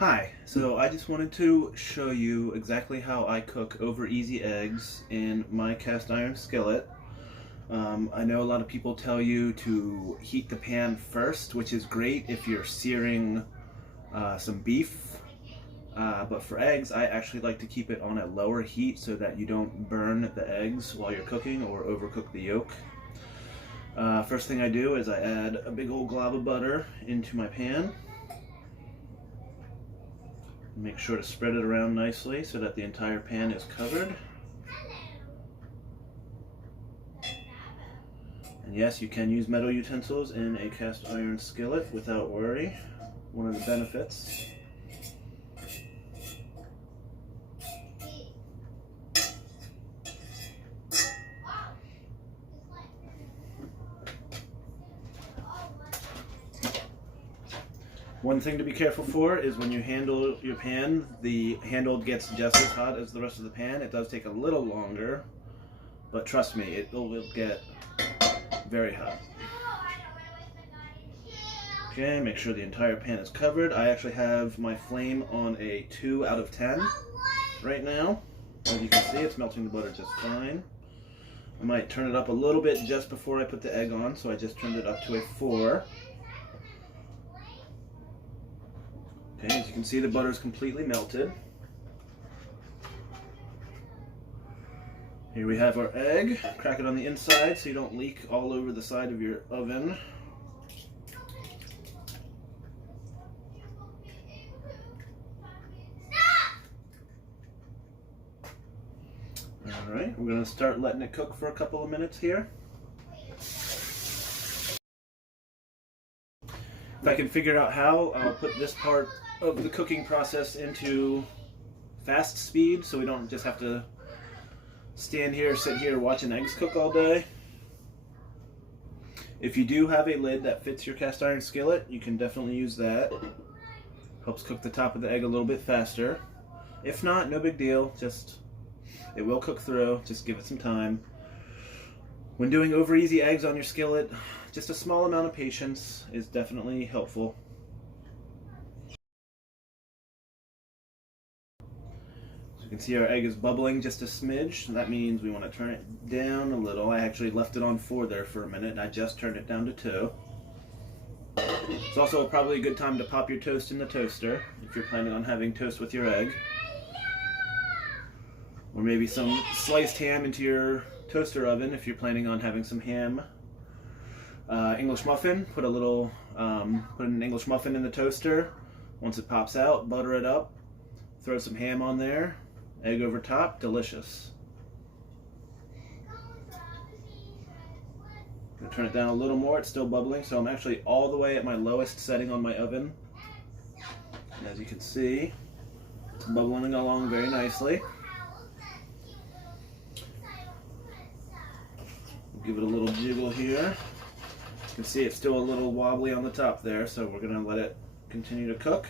Hi, so I just wanted to show you exactly how I cook over easy eggs in my cast iron skillet. I know a lot of people tell you to heat the pan first, which is great if you're searing some beef. But for eggs, I actually like to keep it on a lower heat so that you don't burn the eggs while you're cooking or overcook the yolk. First thing I do is I add a big old glob of butter into my pan. Make sure to spread it around nicely so that the entire pan is covered. And yes, you can use metal utensils in a cast iron skillet without worry. One of the benefits. One thing to be careful for is when you handle your pan, the handle gets just as hot as the rest of the pan. It does take a little longer, but trust me, it will get very hot. Okay, make sure the entire pan is covered. I actually have my flame on a 2 out of 10 right now. As you can see, it's melting the butter just fine. I might turn it up a little bit just before I put the egg on, so I just turned it up to a 4. Okay, as you can see, the butter is completely melted. Here we have our egg. Crack it on the inside so you don't leak all over the side of your oven. Alright, we're going to start letting it cook for a couple of minutes here. If I can figure out how, I'll put this part of the cooking process into fast speed so we don't just have to sit here watching eggs cook all day. If you do have a lid that fits your cast iron skillet, you can definitely use that. Helps cook the top of the egg a little bit faster. If not, no big deal. It will cook through. Just give it some time. When doing over easy eggs on your skillet, just a small amount of patience is definitely helpful. As you can see, our egg is bubbling just a smidge. That means we want to turn it down a little. I actually left it on 4 there for a minute, and I just turned it down to 2. It's also probably a good time to pop your toast in the toaster if you're planning on having toast with your egg. Or maybe some sliced ham into your toaster oven if you're planning on having some ham. English muffin, put an English muffin in the toaster. Once it pops out, butter it up, throw some ham on there, egg over top, delicious. I'm gonna turn it down a little more, it's still bubbling, so I'm actually all the way at my lowest setting on my oven. And as you can see, it's bubbling along very nicely. Give it a little jiggle here. You can see it's still a little wobbly on the top there, so we're going to let it continue to cook.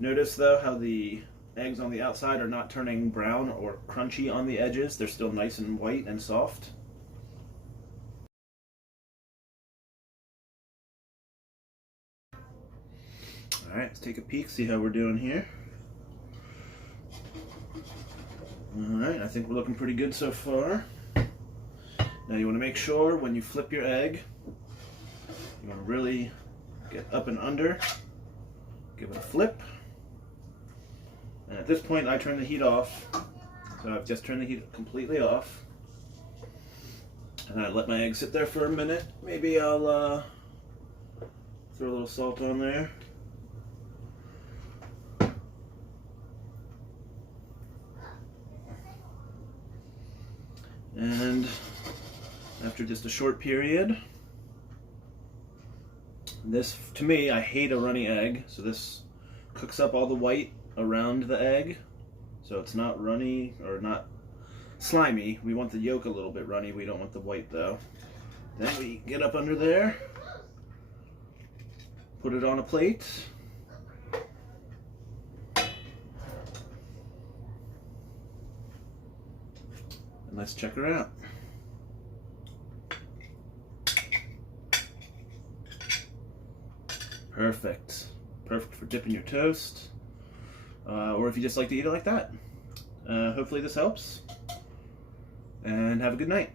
Notice though how the eggs on the outside are not turning brown or crunchy on the edges. They're still nice and white and soft. Alright, let's take a peek, see how we're doing here. Alright, I think we're looking pretty good so far. Now you want to make sure when you flip your egg, you want to really get up and under, give it a flip. And at this point I turn the heat off, so I've just turned the heat completely off. And I let my egg sit there for a minute. Maybe I'll throw a little salt on there. And after just a short period, to me, I hate a runny egg, so this cooks up all the white around the egg, so it's not runny or not slimy. We want the yolk a little bit runny, we don't want the white though. Then we get up under there, put it on a plate, and let's check her out. Perfect. Perfect for dipping your toast. or if you just like to eat it like that. Hopefully this helps, and have a good night.